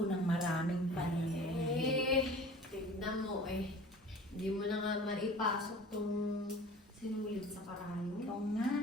ako ng maraming panin. Tignan mo eh. Hindi mo na nga maipasok tong sinulid sa karayom. Oo nga.